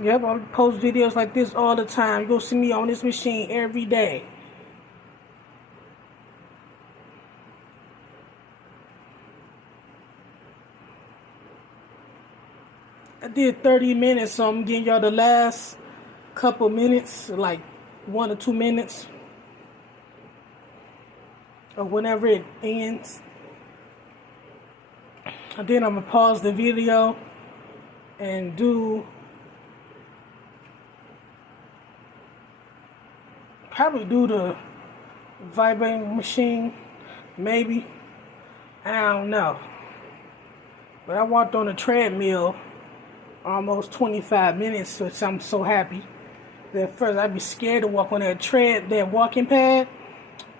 Yep, I post videos like this all the time. You'll see me on this machine every day. I did 30 minutes, so I'm getting y'all the last couple minutes, like 1 or 2 minutes, or whenever it ends. And then I'm gonna pause the video and probably do the vibrating machine, maybe. I don't know. But I walked on a treadmill almost 25 minutes, which I'm so happy. At first, I'd be scared to walk on that walking pad,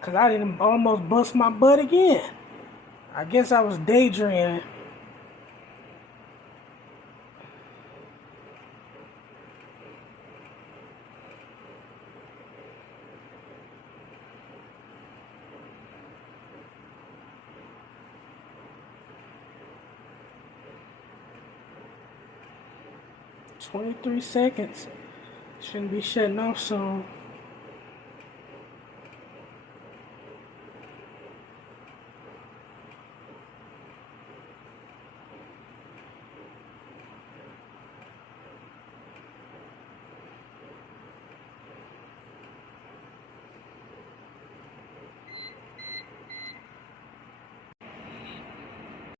because I didn't almost bust my butt again. I guess I was daydreaming. "23 seconds. Shouldn't be shutting off soon."